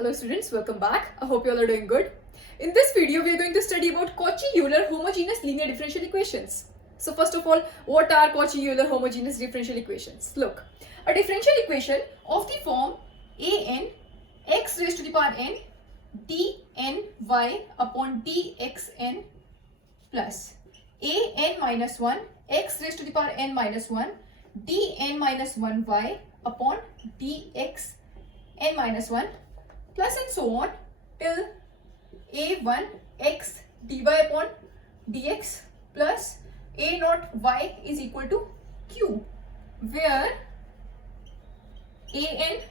Hello students, welcome back. I hope you all are doing good. In this video, we are going to study about Cauchy-Euler homogeneous linear differential equations. So first of all, what are Cauchy-Euler homogeneous differential equations? Look, a differential equation of the form an x raised to the power n dny upon dxn plus an minus 1 x raised to the power n minus 1 dn minus 1 y upon dxn minus 1 plus and so on till a1 x dy upon dx plus a naught y is equal to q, where an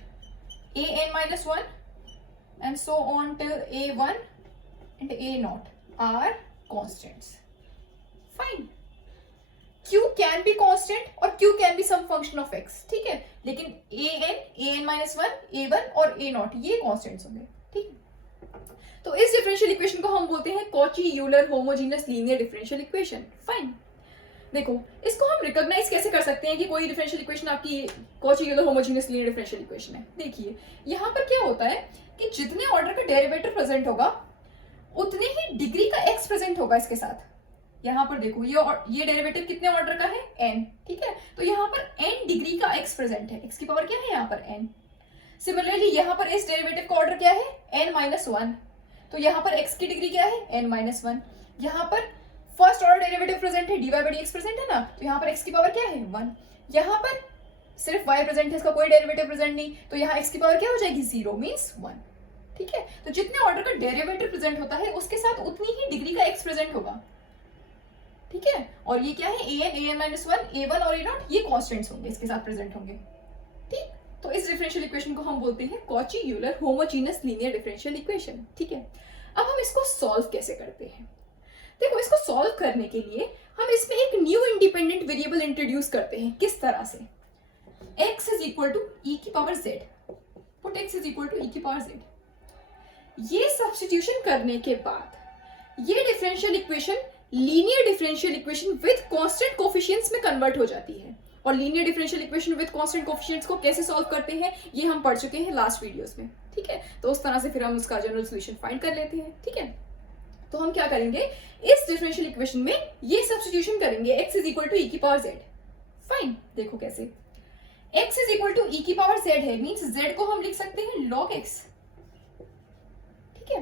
minus 1 and so on till a1 and a naught are constants. Fine. Q can be constant और Q can be some function of x, ठीक है, लेकिन an minus 1, a1 और a naught ये constants होंगे, ठीक है। तो इस डिफरेंशियल इक्वेशन को हम बोलते हैं Cauchy-Euler homogeneous linear differential equation. Fine, देखो इसको हम रिकॉग्नाइज कैसे कर सकते हैं कि कोई डिफरेंशियल इक्वेशन आपकी Cauchy-Euler homogeneous linear differential equation है। देखिए यहाँ पर क्या होता है कि जितने ऑर्डर का डेरिवेटिव प्रेजेंट होगा उतने ही डिग्री का एक्स प्रेजेंट होगा इसके साथ। यहाँ पर देखो ये डेरिवेटिव कितने ऑर्डर का है, n, ठीक है, तो यहाँ पर n डिग्री का x प्रेजेंट है, x की पावर क्या है यहाँ पर n। सिमिलरली यहाँ पर इस डेरिवेटिव का ऑर्डर क्या है, n माइनस 1, तो यहाँ पर x की डिग्री क्या है, n माइनस 1। यहाँ पर फर्स्ट ऑर्डर डेरिवेटिव प्रेजेंट है, dy बाई dx प्रेजेंट है ना, तो यहाँ पर x की पावर क्या है 1। यहाँ पर सिर्फ y प्रेजेंट है, इसका कोई डेरिवेटिव प्रेजेंट नहीं, तो यहाँ x की पावर क्या हो जाएगी 0 मीन्स 1, ठीक है। तो जितने ऑर्डर का डेरिवेटिव प्रेजेंट होता है उसके साथ उतनी ही डिग्री का x प्रेजेंट होगा, ठीक है। और ये क्या है, an माइनस 1, a1 और a naught ये कॉन्स्टेंट्स होंगे, इसके साथ प्रेजेंट होंगे, ठीक। तो इस डिफरेंशियल इक्वेशन को हम बोलते हैं Cauchy-Euler homogeneous linear differential equation, ठीक है। अब हम इसको सॉल्व कैसे करते हैं, देखो इसको सॉल्व करने के लिए हम इसमें एक न्यू इंडिपेंडेंट वेरिएबल इंट्रोड्यूस करते हैं। किस तरह से, x is equal to e की power z, put x is equal to e की पावर z। ये सब्स्टिट्यूशन करने के बाद ये differential equation linear differential equation with constant coefficients में कन्वर्ट हो जाती है। और linear differential equation with constant coefficients को कैसे सॉल्व करते हैं ये हम पढ़ चुके हैं लास्ट वीडियोस में, ठीक है। तो उस तरह से फिर हम उसका जनरल सॉल्यूशन फाइंड कर लेते हैं, ठीक है। तो हम क्या करेंगे, इस डिफरेंशियल इक्वेशन में ये सब्स्टिट्यूशन करेंगे, x is equal to e की पावर z। फाइन, देखो कैसे, x is equal to e की पावर z है, मींस z को हम लिख सकते हैं log x, ठीक है।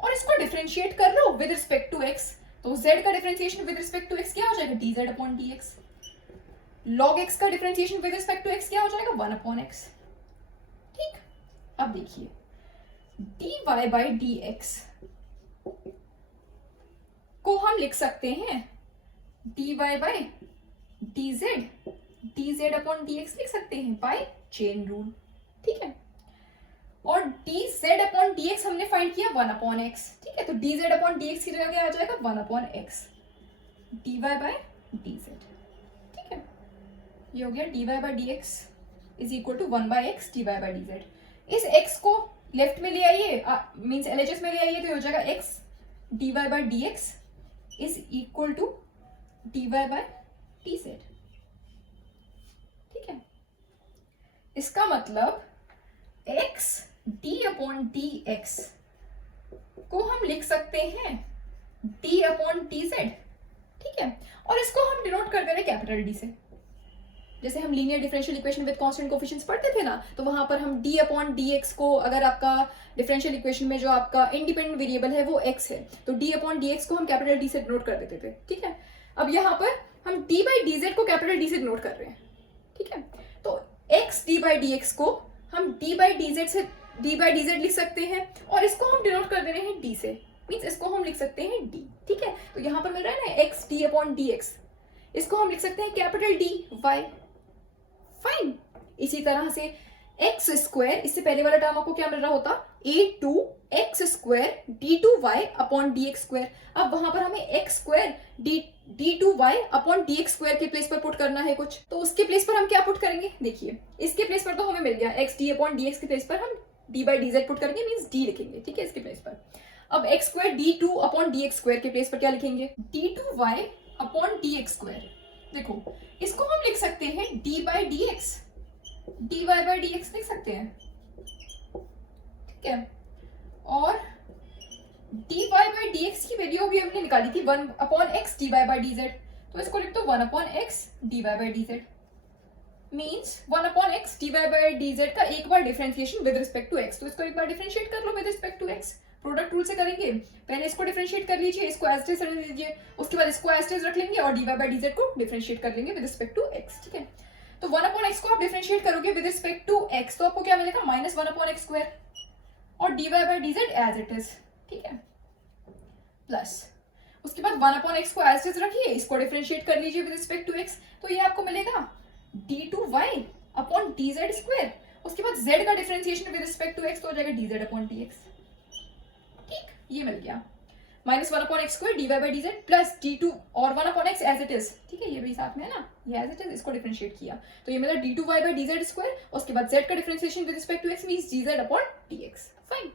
और इसको डिफरेंशिएट कर लो विद रिस्पेक्ट टू x, तो z का differentiation with respect to x क्या हो जाएगा, dz upon dx। log x का differentiation with respect to x क्या हो जाएगा, 1 अपॉन x, ठीक। अब देखिए dy बाई dx को हम लिख सकते हैं dy by dz upon dx लिख सकते हैं बाय चेन रूल, ठीक है। और dz अपॉन dx हमने फाइंड किया 1 अपॉन x, ठीक है। तो dz अपॉन dx की जगह क्या आ जाएगा, 1 upon x dy by dz, ठीक है। ये हो गया dy by dx is equal to 1 by x dy by dz। इस x को लेफ्ट में ले आइए, मींस LHS में ले आइए, तो ये हो जाएगा x dy by dx is equal to dy by dz, ठीक है। इसका मतलब x d अपॉन dx को हम लिख सकते हैं d अपॉन dz, ठीक है। और इसको हम डिनोट कर दे रहे हैं कैपिटल D से। जैसे हम linear differential equation with constant coefficients पढ़ते थे ना, तो वहां पर हम d अपॉन dx को, अगर आपका डिफरेंशियल इक्वेशन में जो आपका इंडिपेंडेंट वेरिएबल है वो x है, तो d अपॉन dx को हम कैपिटल D से डिनोट कर देते थे, ठीक है। अब यहाँ पर हम d बाई dz को कैपिटल D से डिनोट कर रहे हैं, ठीक है। तो x d बाई dx को हम d बाई dz से d बाई dz लिख सकते हैं, और इसको हम डिनोट कर दे रहे हैं d से, मींस इसको हम लिख सकते हैं d, ठीक है। तो यहाँ पर मिल रहा है ना x d अपॉन dx, इसको हम लिख सकते हैं कैपिटल D y। फाइन, इसी तरह से एक्स स्क्वायर, इससे पहले वाला टर्म आपको क्या मिल रहा होता, a2x square d2y upon dx square. अब वहां पर हमें x square d2y upon dx square के प्लेस पर पुट करना है कुछ, तो उसके प्लेस पर हम क्या पुट करेंगे, देखिए इसके प्लेस पर तो हमें मिल गया x d अपॉन dx के प्लेस पर हम d बाई dz पुट करेंगे, मींस d लिखेंगे, ठीक है, इसके प्लेस पर। अब x square d2 upon dx square के प्लेस पर क्या लिखेंगे, d2y अपॉन dx स्क्वायर। देखो इसको हम लिख सकते हैं d by dx, dy by dx लिख सकते हैं, ठीक है। और dy बाई डी एक्स की वैल्यू भी हमने निकाली थी 1/x dy by D Z, तो इसको लिख दो 1/x dy by D z means 1/x dy by D z का एक बार differentiation with respect to x, तो इसको एक बार डिफरेंशिएट कर लो with respect to x, product rule से करेंगे। पहले इसको डिफरेंशिएट कर लीजिए, इसको एज इट इज रख लीजिए, उसके बाद इसको एज इट इज रख लेंगे और dy बाई डी जेड को डिफरेंशिएट कर लेंगे विद रिस्पेक्ट टू x, ठीक है। तो 1/x को आप डिफरेंशिएट करोगे विद रिस्पेक्ट टू x, तो आपको क्या मिलेगा -1/x स्क्वायर और dy by D Z as it is, ठीक है, प्लस उसके बाद 1/x को एज इट इज रखिए, इसको डिफरेंशिएट कर लीजिए विद रिस्पेक्ट टू x, तो ये आपको मिलेगा d2y अपॉन dz स्क्वायर, उसके बाद z का differentiation with respect to x तो हो जाएगा dz अपॉन dx, ठीक, ये मिल गया -1/x square dy by dz plus d2 और 1/x एज इट इज, ठीक है, ये भी साथ में है ना, ये एज इट इज, इसको डिफरेंशिएट किया तो ये मिला d2y बाई dz स्क्वायर, उसके बाद z का differentiation with respect to x means dz upon dx, fine.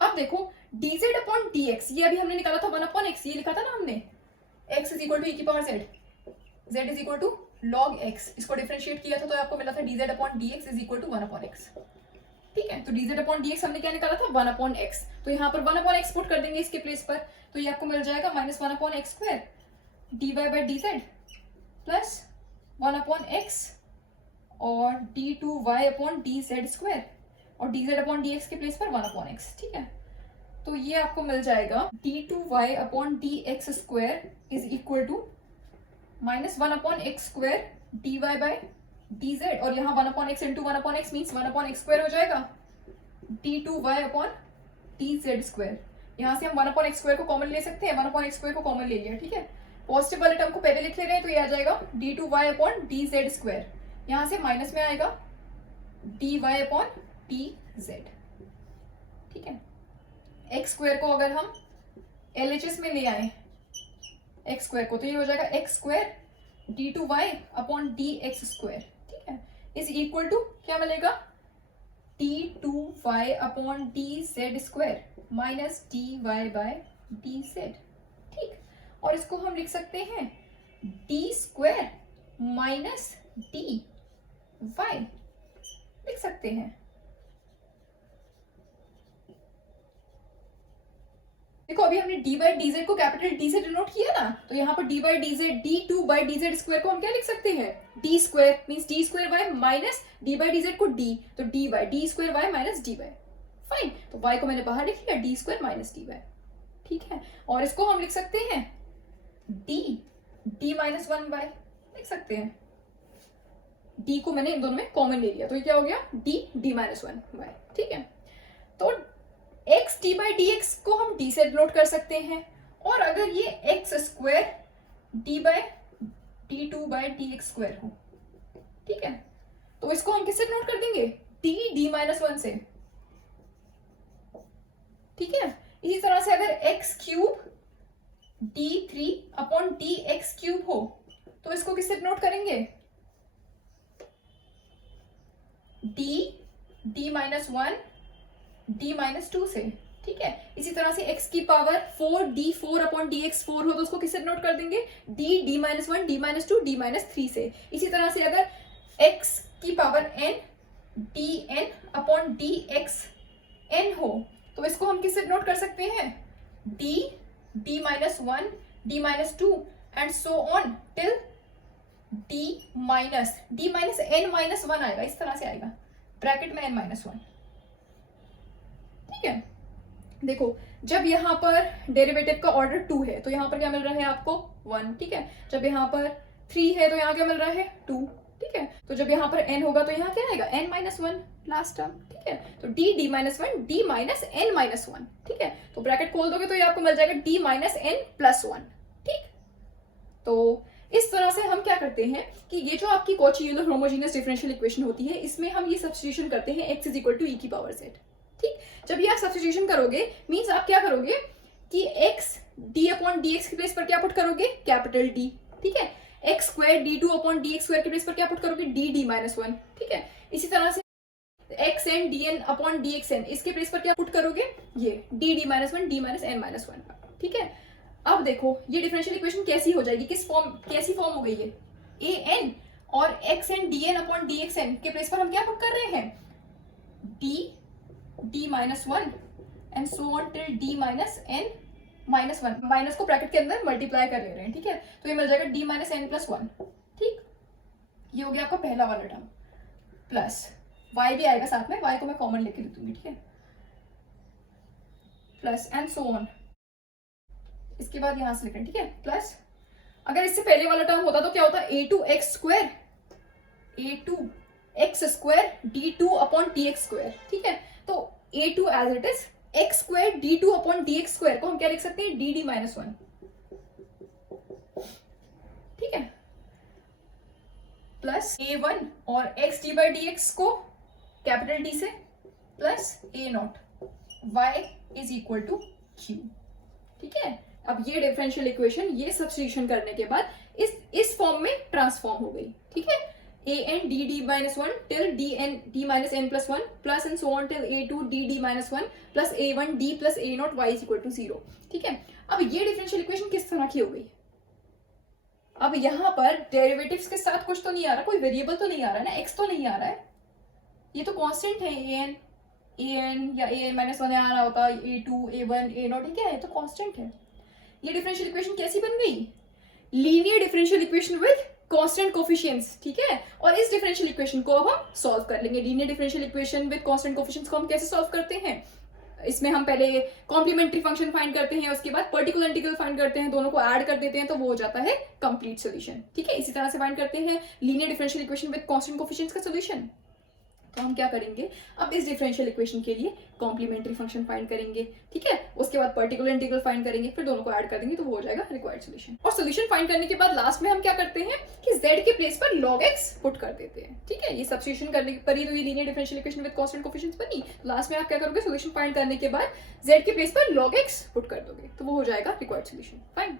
अब देखो dz अपॉन dx, ये अभी हमने निकाला था 1/x, ये लिखा था ना हमने x is equal to e की power z, z is equal to log x, इसको डिफरेंशिएट किया था तो आपको मिला था dz upon dx is equal to 1/x, ठीक है। तो dz अपॉन dx हमने क्या निकाला था 1/x, तो यहाँ पर 1/x पुट कर देंगे इसके प्लेस पर, तो ये आपको मिल जाएगा -1/x square dy by dz plus 1/x और d2y अपॉन dz स्क्वायर और dz अपॉन dx के प्लेस पर 1/x, ठीक है। तो ये आपको मिल जाएगा d2y upon dx square is equal to -1/x square dy by dz और यहाँ 1/x into 1/x means 1/x square हो जाएगा d2y अपॉन dz स्क्वायर, यहाँ से हम 1/x स्क्वायर को कॉमन ले सकते हैं, 1/x स्क्वायर को कॉमन ले लिया, ठीक है। पॉजिटिव वाले टर्म को पहले लिख ले रहे हैं तो ये आ जाएगा d2y अपॉन dz स्क्वायर, यहाँ से माइनस में आएगा dy अपॉन dz, ठीक है। x स्क्वायर को अगर हम LHS में ले आए x स्क्वायर को तो ये हो जाएगा x square d2y upon dx square, ठीक है, इज इक्वल टू क्या मिलेगा d2y upon dz square minus dy by dz, ठीक। और इसको हम लिख सकते हैं d स्क्वायर माइनस dy लिख सकते हैं। देखो अभी हमने d बाई dz को कैपिटल D से डिनोट किया ना, तो यहाँ पर d by dz d2 by dz square को हम क्या लिख सकते हैं d square means d square y minus d by dz को d, तो d by d square y minus dy, fine. तो y को मैंने बाहर लिख लिया d स्क्वायर माइनस dy, ठीक है। और इसको हम लिख सकते हैं d माइनस 1y लिख सकते हैं, d को मैंने इन दोनों में कॉमन ले लिया तो ये क्या हो गया d माइनस 1y, ठीक है। तो x d by d x को हम d से डिनोट कर सकते हैं, और अगर ये x square d by d2 by d x square हो, ठीक है, तो इसको हम किससे डिनोट कर देंगे d माइनस 1 से, ठीक है। इसी तरह से अगर x cube d3 upon d x cube हो तो इसको किससे डिनोट करेंगे d माइनस 1 d माइनस 2 से, ठीक है। इसी तरह से x की पावर 4d4 अपॉन dx4 हो तो उसको किससे नोट कर देंगे d minus 1 d minus 2 d minus 3 से। इसी तरह से अगर x की power n dn upon dxn हो तो इसको हम किससे नोट कर सकते हैं d minus 1 d minus 2 and so on till d minus n minus 1 आएगा, इस तरह से आएगा ब्रैकेट में n माइनस 1, ठीक है। देखो जब यहाँ पर डेरिवेटिव का ऑर्डर 2 है तो यहाँ पर क्या मिल रहा है आपको 1, ठीक है। जब यहाँ पर 3 है तो यहाँ क्या मिल रहा है 2, ठीक है। तो जब यहाँ पर n होगा तो यहाँ क्या आएगा n माइनस 1 लास्ट टर्म, ठीक है। तो d minus 1 d minus n minus 1, ठीक है। तो ब्रैकेट खोल दोगे तो ये आपको मिल जाएगा d माइनस n प्लस 1, ठीक। तो इस तरह से हम क्या करते हैं कि ये जो आपकी Cauchy Euler homogeneous differential equation होती है इसमें हम ये सब्स्टिट्यूशन करते हैं x is equal to e की पावर z, ठीक। जब ये आप सब्स्टिट्यूशन करोगे मींस आप क्या करोगे कि x d अपॉन dx के प्लेस पर क्या पुट करोगे कैपिटल D, ठीक है। x square d2 upon dx square के प्लेस पर क्या पुट करोगे d माइनस 1, ठीक है। इसी तरह से xn dn अपॉन dxn इसके प्लेस पर क्या पुट करोगे ये d minus 1 d minus n minus 1, ठीक है। अब देखो ये डिफरेंशियल इक्वेशन कैसी हो जाएगी, कैसी फॉर्म हो गई है an और xn dn अपॉन dxn के प्लेस पर हम क्या पुट कर रहे हैं d minus 1 and so on till d minus n minus 1. Minus को ब्रैकेट के अंदर मल्टीप्लाई कर ले रहे हैं, ठीक है, तो ये मिल जाएगा d minus n plus 1. ठीक, ये हो गया आपका पहला वाला टर्म, प्लस y भी आएगा साथ में, y को मैं कॉमन लेके लिख दूंगी, ठीक है, प्लस एंड सो ऑन. इसके बाद यहां से लिख रहे हैं, ठीक है, प्लस अगर इससे पहले वाला टर्म होता तो क्या होता, a2x square d2 upon dx square. ठीक है, तो a2 as it is x square d2 upon dx square को हम क्या लिख सकते हैं, dd माइनस 1. ठीक है, प्लस a1 और x d बाई dx को कैपिटल D से plus a naught y is equal to q. ठीक है, अब ये डिफरेंशियल इक्वेशन ये सब्स्टिट्यूशन करने के बाद इस फॉर्म में ट्रांसफॉर्म हो गई. ठीक है, an dd minus 1 till dn d minus n plus 1 plus and so on till a2 dd minus 1 plus a1 d plus a naught y is equal to 0. ठीक है, अब ये डिफरेंशियल इक्वेशन किस तरह की हो गई. अब यहाँ पर डेरिवेटिव्स के साथ कुछ तो नहीं आ रहा, कोई वेरिएबल तो नहीं आ रहा है ना, x तो नहीं आ रहा है, ये तो कांस्टेंट है an या an minus 1 आ रहा होता, a2 a1 a naught, ठीक है, ये तो कांस्टेंट है. ये डिफरेंशियल इक्वेशन कैसी बन गई, linear differential equation with constant coefficients. ठीक है, और इस डिफरेंशियल इक्वेशन को अब हम सॉल्व कर लेंगे. Linear differential equation with constant coefficients को हम कैसे सॉल्व करते हैं, इसमें हम पहले कॉम्प्लीमेंट्री फंक्शन फाइंड करते हैं, उसके बाद पर्टिकुलर इंटीग्रल फाइंड करते हैं, दोनों को ऐड कर देते हैं तो वो हो जाता है कंप्लीट सॉल्यूशन. ठीक है, इसी तरह से फाइंड करते हैं linear differential equation with constant coefficients का सॉल्यूशन. तो हम क्या करेंगे, अब इस डिफरेंशियल इक्वेशन के लिए कॉम्प्लीमेंट्री फंक्शन फाइंड करेंगे. ठीक है, उसके बाद पर्टिकुलर इंटीग्रल फाइंड करेंगे, फिर दोनों को ऐड कर देंगे तो वो हो जाएगा रिक्वायर्ड सॉल्यूशन. और सॉल्यूशन फाइंड करने के बाद लास्ट में हम क्या करते हैं कि z के प्लेस पर log x पुट कर देते हैं. ठीक है, ये सब्स्टिट्यूशन करने पर ही तो ये linear differential equation with constant coefficients बनी. लास्ट में आप क्या करोगे, सॉल्यूशन फाइंड करने के बाद z के प्लेस पर log x पुट कर दोगे तो वो हो जाएगा रिक्वायर्ड सॉल्यूशन. फाइन,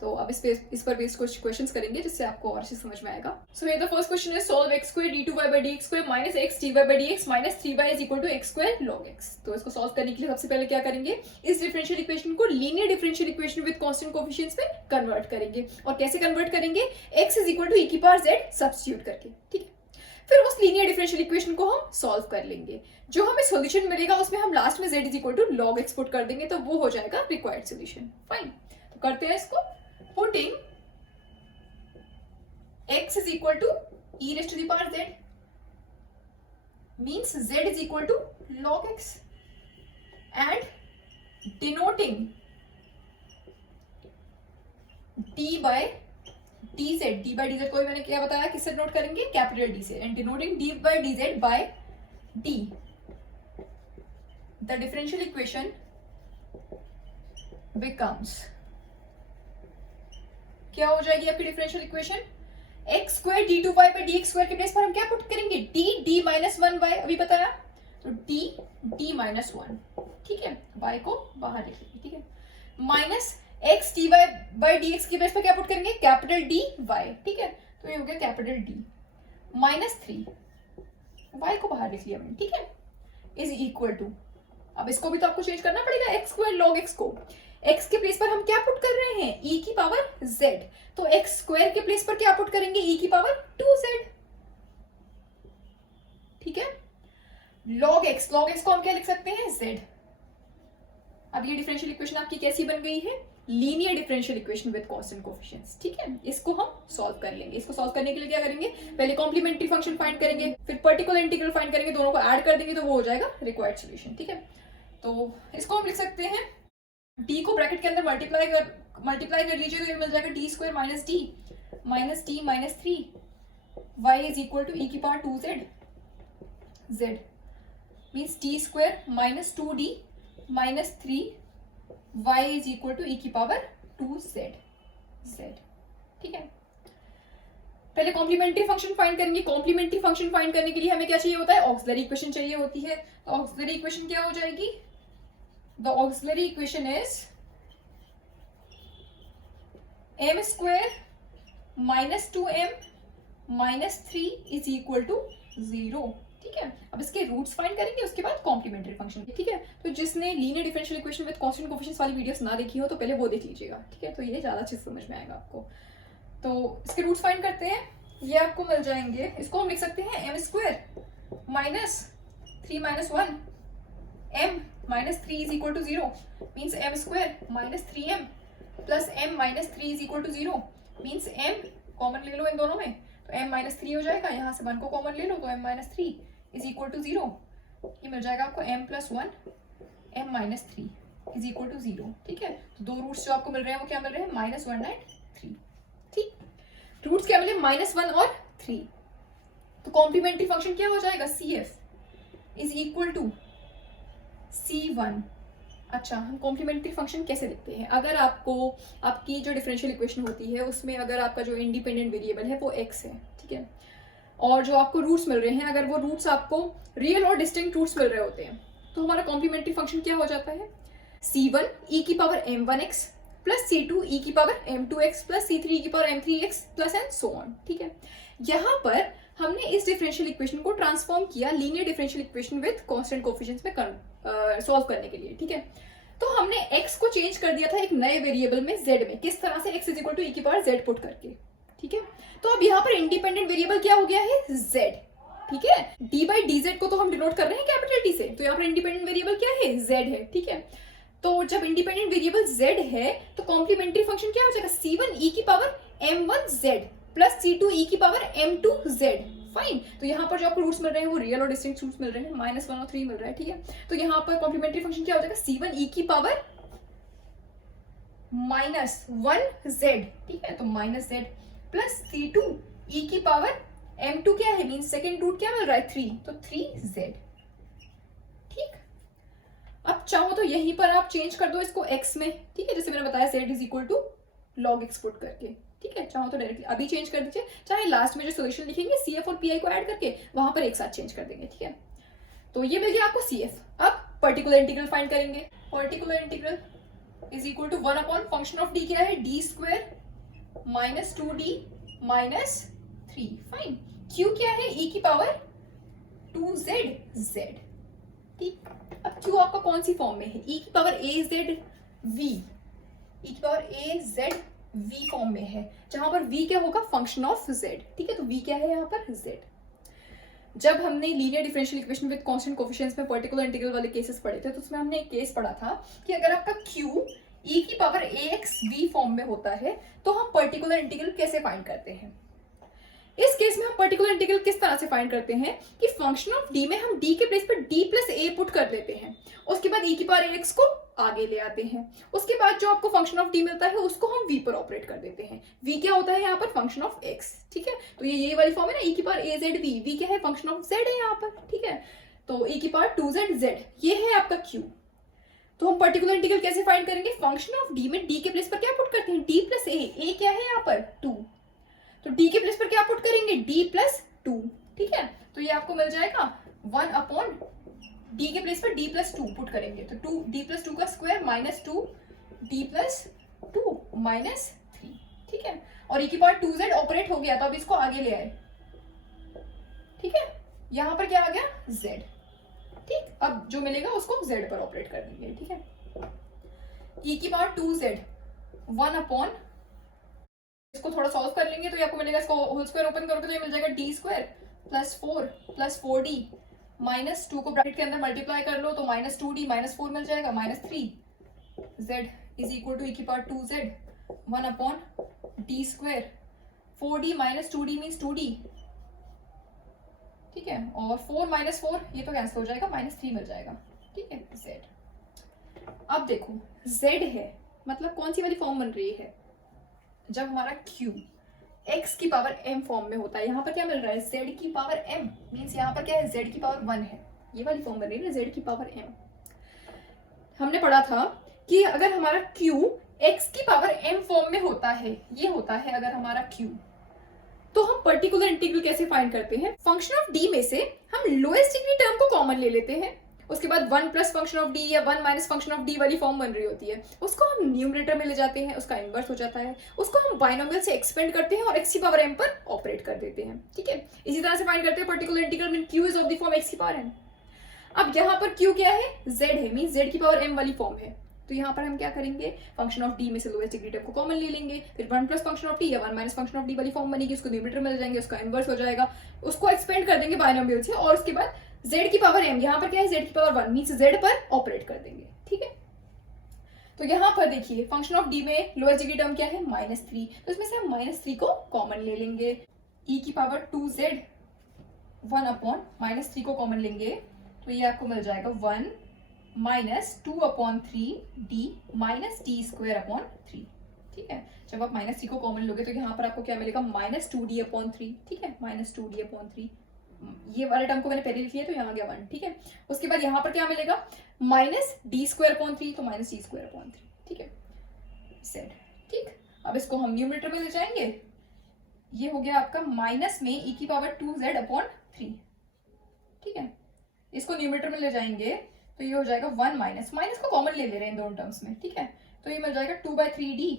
तो अब इस पर बेस्ड कुछ क्वेश्चंस करेंगे जिससे आपको और अच्छे समझ में आएगा. So here the first question is solve x square d2y by dx square minus x dy by dx minus 3y is equal to x square log x. तो इसको सॉल्व करने के लिए सबसे पहले क्या करेंगे, इस डिफरेंशियल इक्वेशन को linear differential equation with constant coefficients में कन्वर्ट करेंगे. और कैसे कन्वर्ट करेंगे, x is equal to e की पावर z सब्स्टिट्यूट करके. ठीक है, फिर उस लीनियर डिफरेंशियल इक्वेशन को हम सॉल्व कर लेंगे. जो हमें सॉल्यूशन मिलेगा उसमें हम लास्ट में z is equal to log x put कर देंगे तो वो हो जाएगा रिक्वायर्ड सॉल्यूशन. फाइन, तो करते हैं इसको. Putting x is equal to e raised to the power z means z is equal to log x and denoting d by dz को मैंने क्या बताया, किससे नोट करेंगे, कैपिटल D से, and denoting d by dz by d, the differential equation becomes, क्या हो जाएगी आपकी differential equation, x square d2y by dx square के प्लेस पर हम क्या पुट करेंगे, d माइनस 1y, अभी बताया, तो d माइनस 1. ठीक है, y को बाहर लिख लेंगे. ठीक है, minus x dy by dx के प्लेस पर क्या पुट करेंगे, कैपिटल dy. ठीक है, तो ये हो गया कैपिटल D माइनस 3, y को बाहर लिख लिया मैंने. ठीक है, इज इक्वल टू, अब इसको भी तो आपको चेंज करना पड़ेगा, x स्क्वायर log x को x के प्लेस पर हम क्या पुट कर रहे हैं, e की पावर z, तो x स्क्वायर के प्लेस पर क्या पुट करेंगे, e की पावर 2z. ठीक है, log x को हम क्या लिख सकते हैं, z. अब ये डिफरेंशियल इक्वेशन आपकी कैसी बन गई है, linear differential equation with constant coefficients. ठीक है, इसको हम सॉल्व कर लेंगे. इसको सॉल्व करने के लिए क्या करेंगे, पहले कॉम्प्लीमेंट्री फंक्शन फाइंड करेंगे, फिर पर्टिकुलर इंटीग्रल फाइंड करेंगे, दोनों को ऐड कर देंगे तो वो हो जाएगा रिक्वायर्ड सॉल्यूशन. ठीक है, तो इसको हम लिख सकते हैं, d को ब्रैकेट के अंदर मल्टीप्लाई कर लीजिए तो ये मिल जाएगा d square minus d minus 3 y is equal to e की power 2z. z means d square minus 2d minus 3 y is equal to e की पावर 2z. ठीक है, पहले कॉम्प्लीमेंट्री फंक्शन फाइंड करेंगे. कॉम्प्लीमेंट्री फंक्शन फाइंड करने के लिए हमें क्या चाहिए होता है, ऑक्सिलरी इक्वेशन चाहिए होती है. तो ऑक्सिलरी इक्वेशन क्या हो जाएगी, the auxiliary equation is m square minus 2m minus 3 is equal to 0. ठीक है, अब इसके रूट्स फाइंड करेंगे, उसके बाद कॉम्प्लीमेंट्री फंक्शन. ठीक है, तो जिसने linear differential equation with constant coefficients वाली वीडियोस ना देखी हो तो पहले वो देख लीजिएगा. ठीक है, तो ये ज्यादा अच्छे से समझ में आएगा आपको. तो इसके रूट्स फाइंड करते हैं, ये आपको मिल जाएंगे. इसको हम लिख सकते हैं m square minus 3 minus 1 minus 3 is equal to 0 means m square minus 3m plus m minus 3 is equal to 0 means m common ले लो इन दोनों में, तो m minus 3 हो जाएगा, यहाँ से 1 को कॉमन ले लो तो m minus 3 is equal to 0, ये मिल जाएगा आपको m plus 1 m minus 3 is equal to 0। ठीक है, तो दो रूट्स जो आपको मिल रहे हैं वो क्या मिल रहे हैं, -1 and 3। ठीक, रूट्स क्या मिले, -1 और 3, तो कॉम्प्लीमेंट्री फंक्शन क्या हो जाएगा, CF is equal to C1। अच्छा, हम कॉम्प्लीमेंट्री फंक्शन कैसे लिखते हैं, अगर आपको आपकी जो डिफरेंशियल इक्वेशन होती है उसमें अगर आपका जो इंडिपेंडेंट वेरिएबल है वो x है, ठीक है, और जो आपको रूट्स मिल रहे हैं अगर वो रूट्स आपको रियल और डिस्टिंक्ट रूट्स मिल रहे होते हैं तो हमारा कॉम्प्लीमेंट्री फंक्शन क्या हो जाता है, C1 e की power m1x plus C2 e की power m2x plus C3 e की power m3x plus and so on. ठीक है, यहाँ पर हमने इस डिफरेंशियल इक्वेशन को ट्रांसफॉर्म किया linear differential equation with constant coefficients में सॉल्व करने के लिए। ठीक है, तो हमने x को चेंज कर दिया था एक नए वेरिएबल में z में, किस तरह से x is equal to e की पावर z पुट करके। ठीक है, तो अब यहाँ पर इंडिपेंडेंट वेरिएबल क्या हो गया है, z। ठीक है, d बाई डी जेड को तो हम डिनोट कर रहे हैं कैपिटल टी से, तो यहाँ पर इंडिपेंडेंट वेरिएबल क्या है, z है। ठीक है, तो जब इंडिपेंडेंट वेरिएबल z है तो कॉम्प्लीमेंट्री फंक्शन क्या हो जाएगा, c1 e की power m1z plus c2 e की पावर m2z। फाइन, तो यहाँ पर जो आपको रूट्स मिल रहे हैं वो रियल और डिस्टिंक्ट रूट्स मिल रहे हैं, -1 और 3 मिल रहा है। ठीक है, तो यहाँ पर कॉम्प्लीमेंट्री फंक्शन क्या हो जाएगा, c1 e की पावर -1z। ठीक है, तो -z प्लस c2 e की पावर m2 क्या है, मीन सेकेंड रूट क्या मिल रहा है, 3, तो 3z। ठीक, अब चाहो तो यहीं पर आप चेंज कर दो इसको x में। ठीक है, जैसे मैंने बताया z is equal to log x put करके। ठीक है, चाहो तो डायरेक्टली अभी चेंज कर दीजिए, चाहे लास्ट में जो सोल्यूशन लिखेंगे CF और PI को ऐड करके वहां पर एक साथ चेंज कर देंगे। ठीक है, तो ये मिल गया आपको CF। अब पर्टिकुलर इंटीग्रल फाइंड करेंगे। Particular integral is equal to 1 upon function of d क्या है, d square minus 2d minus 3। Fine, q क्या है, e की पावर 2z। ठीक, अब q आपका कौन सी फॉर्म में है, e की पावर az v, e की पावर az v फॉर्म में है, जहां पर v क्या होगा, फंक्शन ऑफ z। ठीक है, तो v क्या है यहाँ पर, z। जब हमने linear differential equation with constant coefficients में पर्टिकुलर इंटीग्रल वाले केसेस पढ़े थे तो उसमें हमने एक केस पढ़ा था कि अगर आपका q e की पावर ax v फॉर्म में होता है तो हम पर्टिकुलर इंटीग्रल कैसे फाइंड करते हैं। इस केस में हम पर्टिकुलर इंटीग्रल किस तरह से फाइंड करते हैं कि फंक्शन ऑफ d में हम d के प्लेस पर d प्लस a पुट कर देते हैं, उसके बाद e की पावर ax को आगे ले आते हैं, उसके बाद जो आपको फंक्शन ऑफ d मिलता है उसको हम v पर ऑपरेट कर देते हैं। v क्या होता है यहाँ पर, फंक्शन ऑफ x। ठीक है, तो ये वाली फॉर्म है ना, e की पावर az v क्या है, फंक्शन ऑफ z है यहाँ पर। ठीक है, तो e की पावर 2z ये है आपका q। तो हम पर्टिकुलर इंटीग्रल कैसे फाइंड करेंगे, फंक्शन ऑफ d में d के प्लेस पर क्या पुट करते हैं, d प्लस a क्या है यहाँ पर 2, तो d के प्लेस पर क्या पुट करेंगे, d प्लस 2। ठीक है, तो ये आपको मिल जाएगा 1 अपॉन d के प्लेस पर d प्लस 2 पुट करेंगे तो 2d प्लस 2 का square minus 2d plus 2 minus 3। ठीक है, और e की पावर 2z ऑपरेट हो गया तो अब इसको आगे ले आए। ठीक है, यहाँ पर क्या आ गया, z। ठीक, अब जो मिलेगा उसको z पर ऑपरेट कर देंगे। ठीक है, e की पावर 2z 1 अपॉन, इसको थोड़ा सॉल्व कर लेंगे तो ये आपको मिलेगा, इसको होल स्क्वायर ओपन करोगे तो ये मिल जाएगा d square plus 4 plus 4d minus 2 को ब्रैकेट के अंदर मल्टीप्लाई कर लो तो माइनस 2d माइनस 4 मिल जाएगा, minus 3z is equal to e की power 2z 1 upon d square 4d minus 2d means 2d। ठीक है, और 4 माइनस 4 ये तो कैंसिल हो जाएगा, माइनस 3 मिल जाएगा। ठीक है, z। अब देखो z है मतलब कौन सी वाली फॉर्म बन रही है, जब हमारा q x की पावर m फॉर्म में होता है, यहाँ पर क्या मिल रहा है, z की पावर m मीन्स यहाँ पर क्या है, z की पावर 1 है, ये वाली फॉर्म बन रही है ना, z की पावर m। हमने पढ़ा था कि अगर हमारा q x की पावर m फॉर्म में होता है, ये होता है अगर हमारा q, तो हम पर्टिकुलर इंटीग्रल कैसे फाइंड करते हैं, फंक्शन ऑफ d में से हम लोएस्ट डिग्री टर्म को कॉमन ले लेते हैं, उसके बाद 1 प्लस फंक्शन ऑफ d या 1 माइनस फंक्शन ऑफ d वाली फॉर्म बन रही होती है, उसको हम न्यूमरेटर में ले जाते हैं, उसका इनवर्स हो जाता है, उसको हम बाइनोमियल से एक्सपेंड करते हैं और x की पावर m पर ऑपरेट कर देते हैं। ठीक है, इसी तरह से फाइंड करते हैं पर्टिकुलर इंटीग्रल में q is of the form x की पावर m। अब यहाँ पर q क्या है, z है, मीन z की पावर m वाली फॉर्म है, तो यहाँ पर हम क्या करेंगे, फंक्शन ऑफ d में से लोएस्ट डिग्री टर्म को कॉमन ले लेंगे, फिर 1 प्लस फंक्शन ऑफ d या 1 माइनस फंक्शन ऑफ d वाली फॉर्म बनेगी, उसको न्यूमरेटर मिल जाएंगे, उसका इनवर्स हो जाएगा, उसको एक्सपेंड कर देंगे बाइनोमियल से और उसके बाद z की पावर m, यहाँ पर क्या है z की पावर 1 मीन्स z पर ऑपरेट कर देंगे, ठीक है। तो यहाँ पर देखिए फंक्शन ऑफ d में लोएस्ट डिग्री टर्म क्या है -3, तो इसमें से हम -3 को कॉमन ले लेंगे, e की पावर 2z 1 अपॉन -3 को कॉमन लेंगे तो ये आपको मिल जाएगा 1 -2/3d -d² 3, ठीक है। जब आप -3 को कॉमन लोगे तो यहाँ पर आपको क्या मिलेगा -2d/3, ठीक है, -2d/3, ये वाले टर्म को मैंने पहले लिख लिया तो यहाँ गया 1, ठीक है। उसके बाद यहाँ पर क्या मिलेगा -d²/3, तो -d²/3, ठीक है, z, ठीक। अब इसको हम न्यूमरेटर में ले जाएंगे, ये हो गया आपका माइनस में e की पावर 2z/3, ठीक है। इसको न्यूमरेटर में ले जाएंगे तो ये हो जाएगा 1 माइनस को कॉमन ले रहे हैं इन दोनों टर्म्स में, ठीक है। तो ये मिल जाएगा 2/3d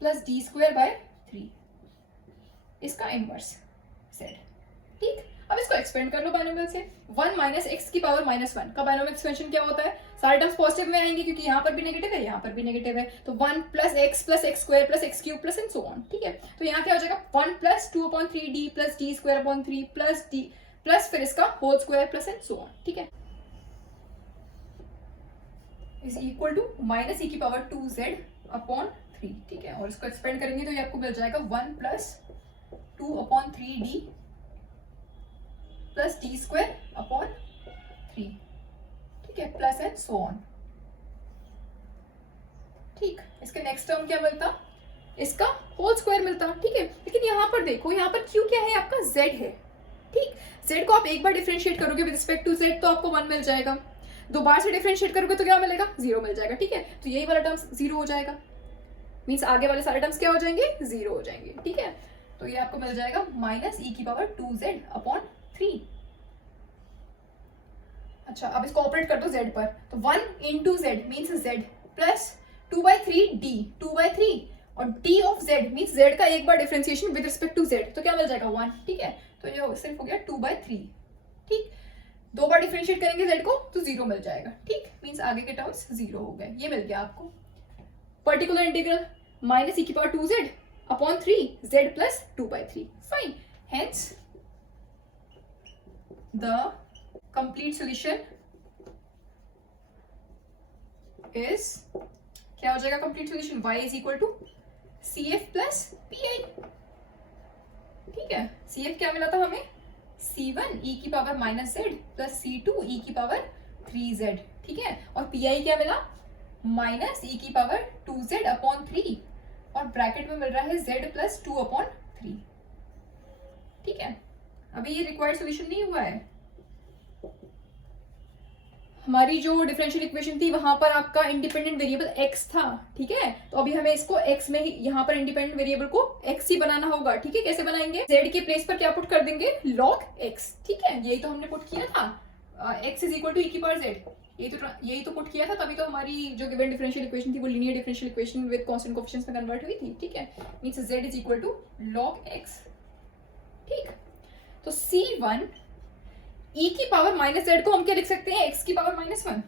प्लस d²/3, इसका इनवर्स z, ठीक। अब इसको एक्सपेंड कर लो बाइनोमियल से, 1 माइनस एक्स की पावर -1 का बाइनोमियल एक्सपेंशन क्या होता है, सारे टर्म्स पॉजिटिव में आएंगे क्योंकि यहाँ पर भी नेगेटिव है, यहाँ पर भी नेगेटिव है, तो 1 plus x square plus x cube plus and so on, ठीक है। तो यहाँ क्या हो जाएगा 1 plus 2/3d plus d²/3 plus d plus फिर इसका whole square plus and so on, ठीक है, is equal to minus e की पावर 2z/3, ठीक है। और इसको एक्सपेंड करेंगे तो ये आपको मिल जाएगा 1 प्लस 2/3d प्लस d²/3, ठीक है, प्लस एंड सो ऑन, ठीक। इसके नेक्स्ट टर्म क्या मिलता, इसका होल स्क्वायर मिलता, ठीक है। लेकिन यहाँ पर देखो, यहाँ पर q क्या है आपका z है, ठीक। z को आप एक बार डिफरेंशिएट करोगे विद रिस्पेक्ट टू z तो आपको 1 मिल जाएगा, 2 बार से डिफरेंशिएट करोगे तो क्या मिलेगा 0 मिल जाएगा, ठीक है। तो यही वाला टर्म्स 0 हो जाएगा, मीन्स आगे वाले सारे टर्म्स क्या हो जाएंगे 0 हो जाएंगे, ठीक है। तो ये आपको मिल जाएगा माइनस e की पावर 2z/3। अच्छा, अब इसको ऑपरेट कर दो z पर, तो 1 into z means z plus 2/3d 2/3 और d of z means z का एक बार differentiation with respect to z, तो क्या मिल जाएगा 1, ठीक है। तो ये सिर्फ हो गया 2/3, ठीक। 2 बार डिफरेंशिएट करेंगे z को तो 0 मिल जाएगा, ठीक, मीन्स आगे के टर्म्स 0 हो गए, ये मिल गया आपको। पर्टिकुलर इंटीग्रल माइनस e की power 2z/3 z plus 2/3, fine. Hence the complete solution is क्या हो जाएगा complete solution, y is equal to cf plus pi, ठीक है। cf क्या मिला था हमें c1 e की power -z plus c2 e की पावर 3z, ठीक है। और pi क्या मिला माइनस e की पावर 2z/3 और ब्रैकेट में मिल रहा है z प्लस 2/3, ठीक है। अभी ये रिक्वायर्ड सोल्यूशन नहीं हुआ है, हमारी जो डिफरेंशियल इक्वेशन थी वहां पर आपका इंडिपेंडेंट वेरिएबल x था, ठीक है। तो अभी हमें इसको x में ही, यहाँ पर इंडिपेंडेंट वेरिएबल को x ही बनाना होगा, ठीक है। कैसे बनाएंगे, z के प्लेस पर क्या पुट कर देंगे log x, ठीक है, यही तो हमने पुट किया था, x is equal to e की पावर z, यही तो पुट किया था, तभी तो हमारी जो गिवन डिफरेंशियल इक्वेशन थी वो linear differential equation with constant coefficients में कन्वर्ट हुई थी, ठीक है। Means z is equal to log x, ठीक। तो c1 e की पावर -z को हम क्या लिख सकते हैं, x की power -1,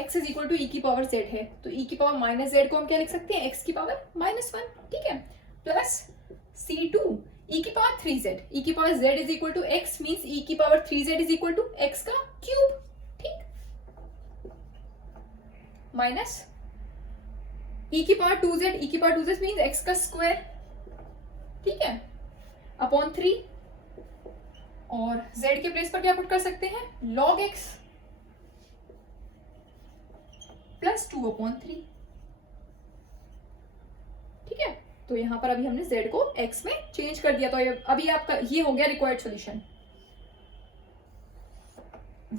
x is equal to e की पावर z है, तो e की पावर -z को हम क्या लिख सकते हैं, x की पावर -1, ठीक है, प्लस c2 e की पावर 3z, e की power z is equal to x means e की power 3z is equal to x का क्यूब, ठीक, माइनस e की पावर 2z, e की पावर 2z मींस x का स्क्वायर, ठीक है, अपॉन 3, और z के प्लेस पर क्या पुट कर सकते हैं log x प्लस 2/3, ठीक है। तो यहां पर अभी हमने z को x में चेंज कर दिया, तो अभी आपका ये हो गया required solution,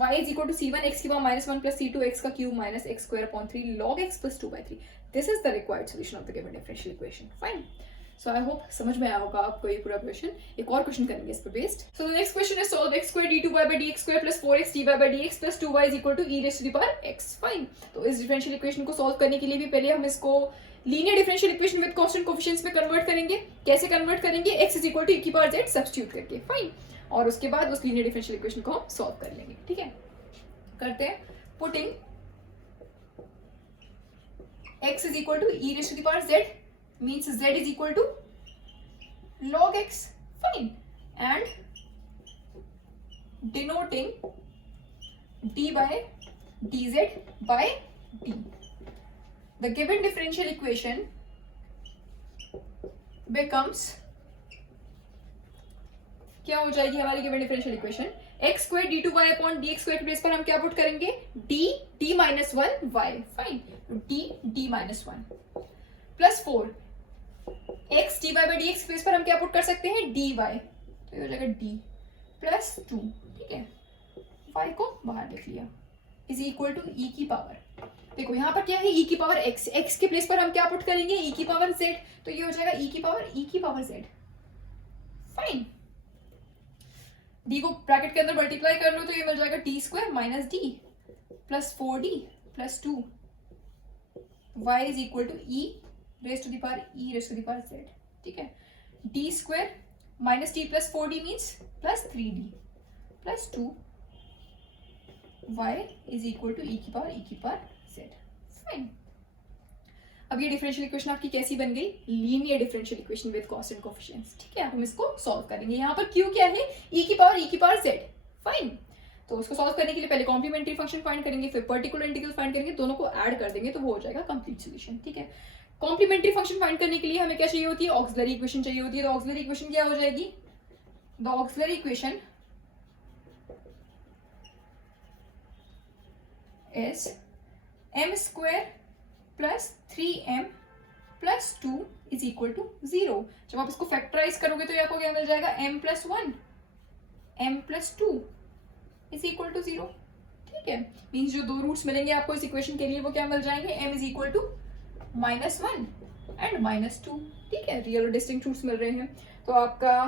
y is equal to c1 x की पावर -1 प्लस c2 x का cube minus x²/3 log x plus 2/3, this is the required solution of the given differential equation, fine. So I hope समझ में आया होगा आपको ये पूरा question. एक और क्वेश्चन करेंगे इस पर based. So the next question is solve x² d2y/dx² plus 4x dy/dx plus 2y is equal to e raise to the power x, fine. तो इस डिफरेंशियल इक्वेशन को सॉल्व करने के लिए भी पहले हम इसको linear differential equation with constant coefficients में कन्वर्ट करेंगे। कैसे कन्वर्ट करेंगे, x is equal to e की पावर z सब्स्टिट्यूट करके, फाइन। और उसके बाद उस लीनियर डिफरेंशियल इक्वेशन को हम सॉल्व कर लेंगे, ठीक है। करते हैं, putting x is equal to e raise to the power z means z is equal to log x, fine, and denoting d by dz by d. The given differential equation becomes, क्या हो जाएगी हमारी given differential equation, x square d two y upon d x square के place पर हम क्या put करेंगे, d minus one y, fine, d minus one plus 4 x d y by d x place पर हम क्या पुट कर सकते हैं, डी वाई, तो ये हो जाएगा डी प्लस 2, ठीक है, y को बाहर लिख लिया, इज इक्वल टू ई की पावर, देखो यहाँ पर क्या है, e की पावर x, x के प्लेस पर हम क्या पुट करेंगे, e की पावर z, तो ये हो जाएगा e की पावर z, फाइन, d को ब्रैकेट के अंदर मल्टीप्लाई कर लो तो ये मिल जाएगा d square minus d plus 4d plus 2 y is equal to e raise to the power z, ठीक है, d square minus d plus 4d means plus 3d plus 2 y is equal to e की power z, fine. अब ये differential equation आपकी कैसी बन गई, linear differential equation with constant coefficients, ठीक है, हम इसको सॉल्व करेंगे। यहाँ पर q क्या है, e की पावर z, फाइन, तो उसको सॉल्व करने के लिए पहले कॉम्प्लीमेंट्री फंक्शन फाइंड करेंगे, फिर पर्टिकुलर इंटीग्रल फाइंड करेंगे, दोनों को ऐड कर देंगे तो वो हो जाएगा कंप्लीट सॉल्यूशन, ठीक है। कॉम्प्लीमेंट्री फंक्शन फाइंड करने के लिए हमें क्या चाहिए होती है, ऑक्सिलरी इक्वेशन चाहिए होती है, तो ऑक्सिलरी इक्वेशन क्या हो जाएगी, the auxiliary equation is m square plus 3m plus 2 is equal to 0। जब आप इसको फैक्टराइज करोगे तो ये आपको क्या मिल जाएगा, m plus 1 m plus 2 is equal to 0, ठीक है, मीन्स जो दो रूट्स मिलेंगे आपको इस इक्वेशन के लिए वो क्या मिल जाएंगे, m is equal to -1 and -2, ठीक है, रियल और डिस्टिंक्ट रूट्स मिल रहे हैं, तो आपका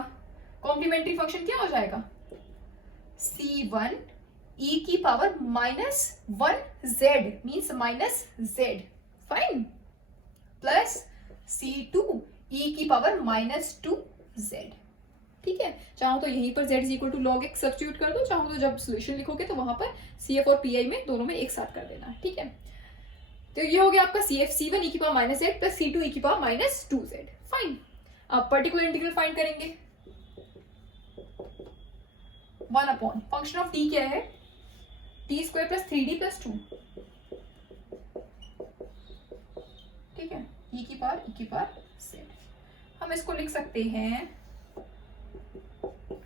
कॉम्प्लीमेंट्री फंक्शन क्या हो जाएगा, c1 e की power -1z means -z, fine, plus c2 e की पावर -2z, ठीक है, चाहो तो यहीं पर z is equal to log x substitute कर दो, चाहो तो जब सोल्यूशन लिखोगे तो वहां पर cf और pi में दोनों में एक साथ कर देना, ठीक है, तो ये हो गया आपका c1 e की power -z plus c2 e की पावर -2z, फाइन। अब पर्टिकुलर इंटीग्रल फाइंड करेंगे, 1 अपॉन फंक्शन ऑफ t क्या है, T square plus 3d plus 2, ठीक है, e की पावर z, हम इसको लिख सकते हैं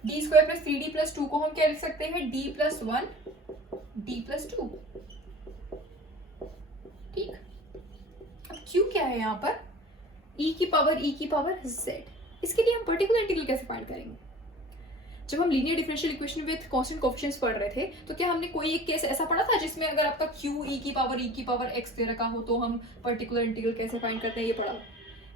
d square plus 3d plus 2 को हम क्या लिख सकते हैं, d प्लस 1 d प्लस 2, ठीक। अब q क्या है यहाँ पर, e की पावर z, इसके लिए हम पर्टिकुलर इंटीग्रल कैसे फाइंड करेंगे, जब हम linear differential equation with constant coefficients पढ़ रहे थे तो क्या हमने कोई एक केस ऐसा पढ़ा था जिसमें अगर आपका q e की पावर x दे रखा हो तो हम पर्टिकुलर इंटीग्रल कैसे फाइंड करते हैं, ये पढ़ा,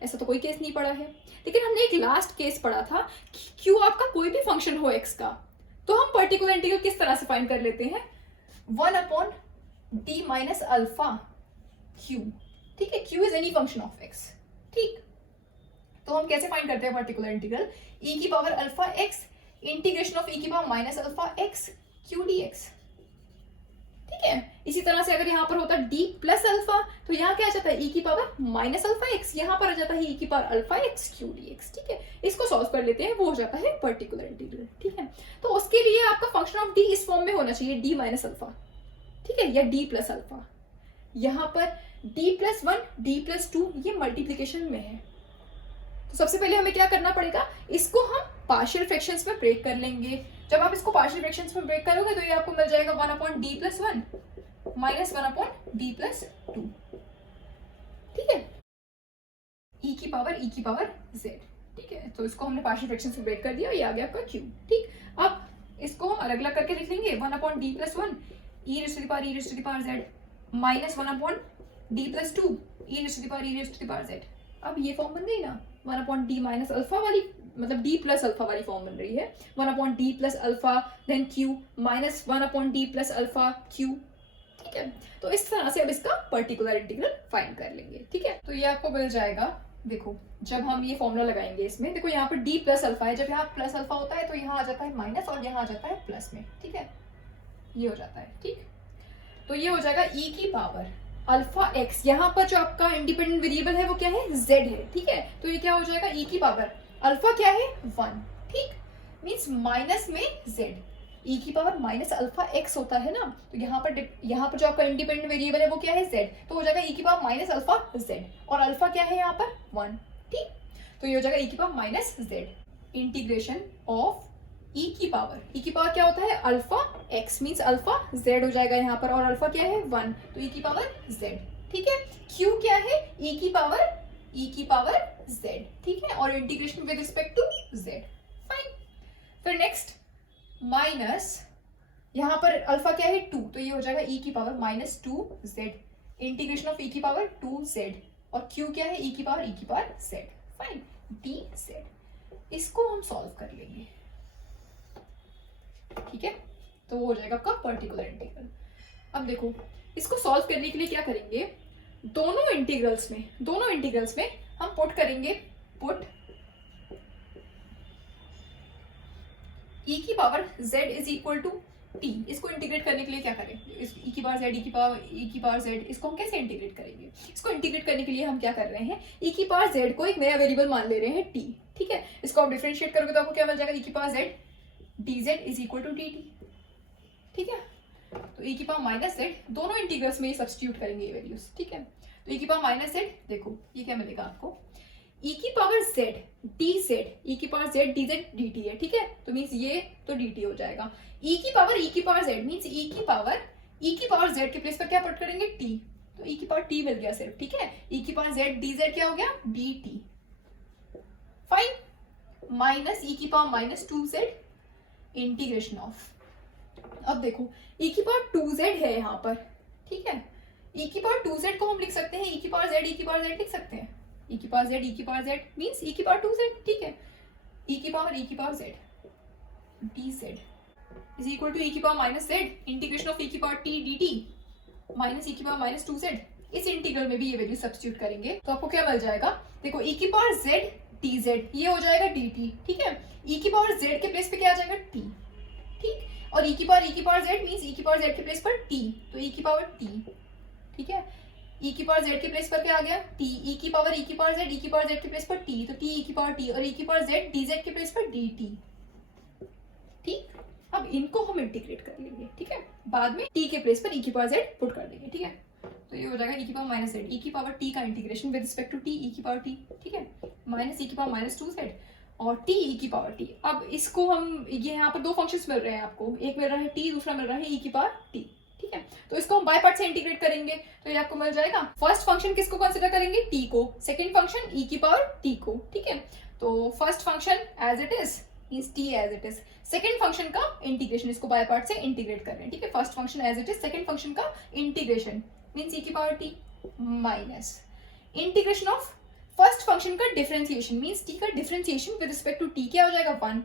ऐसा तो कोई केस नहीं पढ़ा है, लेकिन हमने एक लास्ट केस पढ़ा था कि q आपका कोई भी फंक्शन हो x का तो हम पर्टिकुलर इंटीग्रल किस तरह से फाइंड कर लेते हैं, 1 upon d minus alpha q, ठीक है, q is any function of x, ठीक, तो हम कैसे फाइंड करते हैं पर्टिकुलर इंटीग्रल, e की power alpha x integration of e की power minus alpha x q dx, ठीक है। इसी तरह से अगर यहाँ पर होता d प्लस अल्फा तो यहाँ क्या आ जाता है, e की पावर माइनस अल्फा x, यहाँ पर आ जाता है e की power alpha x q dx, ठीक है, इसको सॉल्व कर लेते हैं, वो हो जाता है पर्टिकुलर इंटीग्रल, ठीक है। तो उसके लिए आपका फंक्शन ऑफ d इस फॉर्म में होना चाहिए, d माइनस अल्फा, ठीक है, या d प्लस अल्फा, यहाँ पर d प्लस 1 d प्लस 2 ये मल्टीप्लीकेशन में है, तो सबसे पहले हमें क्या करना पड़ेगा, इसको हम पार्शियल फ्रैक्शंस में ब्रेक कर लेंगे, जब आप इसको पार्शियल फ्रैक्शंस में ब्रेक करोगे तो ये आपको मिल जाएगा 1 upon d plus 1 minus 1 upon d plus 2, ठीक है, e की पावर z, ठीक है, तो इसको हमने पार्शियल फ्रैक्शंस में ब्रेक कर दिया, ये आ गया आपका q, ठीक। अब इसको हम अलग अलग करके लिख लेंगे, 1 upon d plus 1 e raise to the power z minus 1 upon d plus 2 e raise to the power z, अब ये फॉर्म बन गई ना, 1 अपॉन डी माइनस अल्फा वाली, मतलब d प्लस अल्फा वाली फॉर्म बन रही है, 1 upon d plus alpha then q minus 1 upon d plus alpha q, ठीक है, तो इस तरह से अब इसका पर्टिकुलर इंटीग्रल फाइंड कर लेंगे, ठीक है, तो ये आपको मिल जाएगा, देखो जब हम ये फॉर्मूला लगाएंगे इसमें, देखो यहाँ पर d प्लस अल्फा है, जब यहाँ प्लस अल्फा होता है तो यहाँ आ जाता है माइनस और यहाँ आ जाता है प्लस में, ठीक है, ये हो जाता है, ठीक, तो ये हो जाएगा e की पावर अल्फा x, यहाँ पर जो आपका इंडिपेंडेंट वेरिएबल है वो क्या है, z है, ठीक है, तो ये क्या हो जाएगा, e की पावर अल्फा क्या है 1, ठीक, मींस माइनस में z, ई की पावर माइनस अल्फा एक्स होता है ना, तो यहाँ पर जो आपका इंडिपेंडेंट वेरिएबल है वो क्या है z, तो हो जाएगा ई की पावर माइनस अल्फा z, और अल्फा क्या है यहाँ पर 1, ठीक। तो ये हो जाएगा ई की power minus z integration of e की पावर क्या होता है alpha x, means alpha z हो जाएगा यहाँ पर, और अल्फा क्या है 1, तो ई की पावर z, ठीक है। q क्या है ई की पावर z, ठीक है, और integration with respect to z, fine. फिर नेक्स्ट माइनस, यहाँ पर अल्फा क्या है 2, तो ये हो जाएगा ई की power minus 2z integration of e की पावर 2z, और q क्या है ई की पावर z, फाइन, dz। इसको हम सॉल्व कर लेंगे, ठीक है, तो वो हो जाएगा आपका पर्टिकुलर इंटीग्रल। अब देखो इसको सॉल्व करने के लिए क्या करेंगे, दोनों इंटीग्रल्स में हम पुट करेंगे e की power z is equal to t। इसको इंटीग्रेट करने के लिए क्या करें, e की पावर z, इसको हम कैसे इंटीग्रेट करेंगे, इसको इंटीग्रेट करने के लिए हम क्या कर रहे हैं, e की पावर z को एक नया वेरिएबल मान ले रहे हैं t, ठीक है। इसको आप डिफरेंशिएट करोगे तो आपको क्या मिल जाएगा, e की power z dz is equal to dt, ठीक है। तो e की पावर माइनस z, दोनों इंटीग्रल्स में ये सब्स्टिट्यूट करेंगे ये वैल्यूज, ठीक है। तो e की पावर माइनस z, देखो ये क्या मिलेगा आपको, e की पावर z dz, e की पावर z dz dt है, ठीक है, तो मीन्स ये तो dt हो जाएगा। e की पावर z मीन्स e की पावर z के प्लेस पर क्या पुट करेंगे t, तो e की पावर t मिल गया सिर्फ, ठीक है। e की पावर z dz क्या हो गया dt, फाइन, माइनस e की power minus 2z integration of, अब देखो e की पावर 2z है यहाँ पर, ठीक है। e की पावर 2z को हम लिख सकते हैं e की पावर z लिख सकते हैं, e की पावर z मीन्स e की पावर 2z, ठीक है। e की power z dz is equal to e की power minus z integration of e की power t dt minus e की पावर माइनस 2z। इस इंटीग्रल में भी ये वैल्यू सब्स्टिट्यूट करेंगे तो आपको क्या मिल जाएगा, देखो e की पावर z dz ये हो जाएगा dt, ठीक है। e की पावर z के प्लेस पे क्या आ जाएगा t, ठीक, और e की पावर z मीन्स e की पावर z के प्लेस पर t, तो e की पावर t, ठीक है। e की पावर z के प्लेस पर क्या आ गया t, e की पावर z के प्लेस पर t, तो t e की पावर t, और e की पावर z dz के प्लेस पर dt, ठीक। अब इनको हम इंटीग्रेट कर लेंगे, ठीक है, बाद में t के प्लेस पर e की पावर z पुट कर देंगे, ठीक है। तो ये हो जाएगा e की पावर माइनस z, e की पावर t का integration with respect to t, e की पावर t, ठीक है, माइनस e की पावर माइनस 2z और t e की पावर t। अब इसको हम, ये यहाँ पर दो फंक्शंस मिल रहे हैं आपको, एक मिल रहा है t, दूसरा मिल रहा है e की पावर t, ठीक है। तो इसको हम बाय पार्ट से इंटीग्रेट करेंगे तो ये आपको मिल जाएगा, फर्स्ट फंक्शन किसको कंसीडर करेंगे t को, सेकंड फंक्शन e की पावर t को, ठीक है। तो first function as it is means t as it is, second function का इंटीग्रेशन, इसको बाय पार्ट से इंटीग्रेट कर रहे हैं, ठीक है। First function as it is, second function का इंटीग्रेशन मींस e की power t minus integration of first function का डिफरेंशिएशन मींस t का differentiation with respect to t क्या हो जाएगा 1,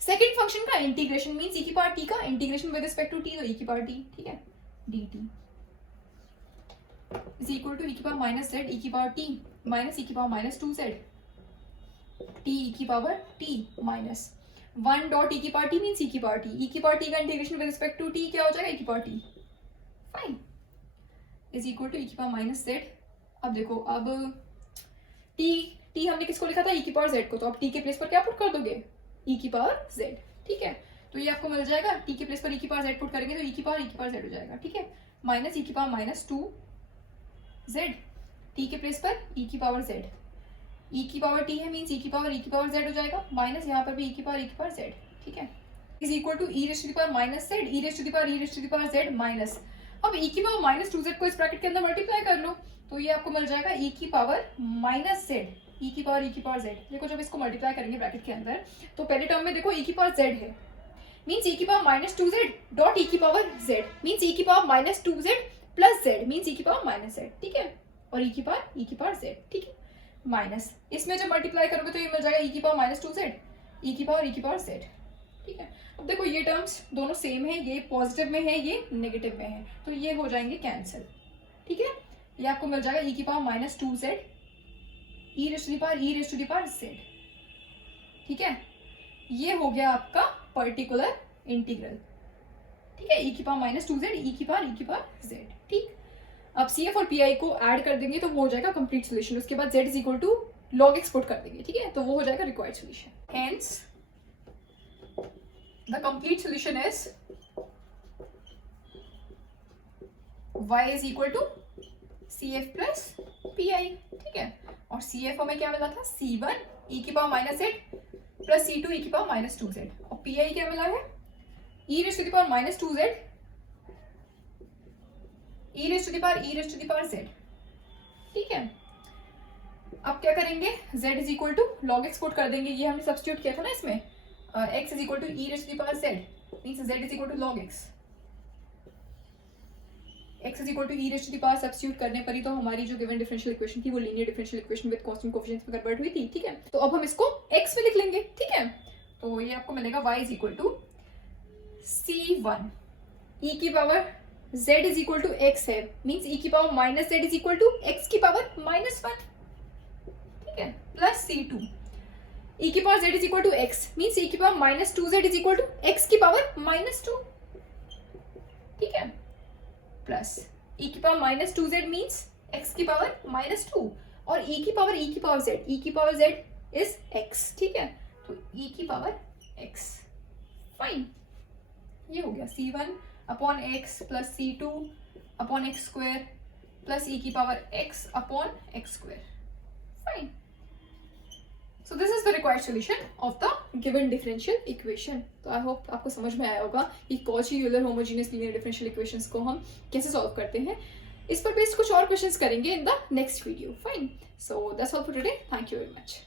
सेकंड फंक्शन का इंटीग्रेशन मींस e की पावर t का integration with respect to t, तो e की पावर t, ठीक है, dt is equal to e की पावर माइनस z e की पावर t माइनस e की power minus 2z t e की power t minus 1 dot e की power t means e की पावर t, e की power t का integration with respect to t क्या हो जाएगा e की power t, fine, is equal to e की पावर माइनस z। अब देखो, अब t हमने किसको लिखा था e की पावर z को, तो अब t के प्लेस पर क्या पुट कर दोगे e की पावर z, ठीक है। तो ये आपको मिल जाएगा, t के प्लेस पर e की पावर z पुट करेंगे तो e की पावर z हो जाएगा, ठीक है, माइनस e की पावर माइनस 2z, t के प्लेस पर e की पावर z, e की पावर t है मींस e की पावर z हो जाएगा, माइनस यहाँ पर भी e की पावर z, ठीक है, is equal to e raise to the power minus z, e raise to the power z minus, अब e की पावर माइनस 2z को इस ब्रैकेट के अंदर मल्टीप्लाई कर लो तो ये आपको मिल जाएगा e की पावर माइनस z, e की पावर z। देखो जब इसको मल्टीप्लाई करेंगे ब्रैकेट के अंदर तो पहले टर्म में देखो e की पावर z है मींस e की power minus 2z dot e की पावर z मींस e की power minus 2z plus z means e की पावर माइनस z, ठीक है, और e की पावर z, ठीक है, माइनस इसमें जब मल्टीप्लाई करोगे तो ये मिल जाएगा e की पावर माइनस 2z e की पावर z, ठीक है। अब देखो ये टर्म्स दोनों सेम है, ये पॉजिटिव में है ये नेगेटिव में है, तो ये हो जाएंगे कैंसिल, ठीक है। ये आपको मिल जाएगा e की power minus 2z e raise to the power z, ठीक है। ये हो गया आपका पर्टिकुलर इंटीग्रल, ठीक है, e की पावर माइनस 2z e की पावर z, ठीक। अब CF और PI को ऐड कर देंगे तो वो हो जाएगा कंप्लीट सोल्यूशन, उसके बाद z is equal to log x put कर देंगे, ठीक है, तो वो हो जाएगा required solution. Hence the complete solution is y is equal to C F plus P I, ठीक है। और सी एफ हमें क्या मिला था, C1 e की power minus z plus C2 e की पावर माइनस 2z, और पी आई क्या मिला है, e raise to the power minus 2z e raise to the power z, ठीक है। अब क्या करेंगे, z is equal to log x put कर देंगे, ये हमने सब्स्टिट्यूट किया था ना इसमें, x is equal to e raise to the power z means z is equal to log x is equal to e raise to the power, substitute करने पर ही तो हमारी जो गिवन डिफरेंशियल इक्वेशन थी वो linear differential equation with constant coefficients में convert हुई थी, ठीक है। तो अब हम इसको x में लिख लेंगे, ठीक है। तो ये आपको मिलेगा y is equal to C1 e की power z is equal to x है, मींस e की power minus z is equal to x की पावर माइनस 1, ठीक है, प्लस C2 e की power z is equal to x means e की power minus 2z is equal to x की power minus 2, ठीक है, plus e की power minus 2z means x की पावर माइनस 2, और e की पावर z इज x, ठीक है। तो e की पावर x, फाइन, ये हो गया C1 upon x plus C2 upon x square plus e की power x upon x square, fine. So this is the required solution of the given differential equation. तो I hope आपको समझ में आया होगा कि Cauchy-Euler homogeneous linear differential equations को हम कैसे solve करते हैं। इस पर बेस्ड कुछ और questions करेंगे in the next video. Fine. So that's all for today. Thank you very much.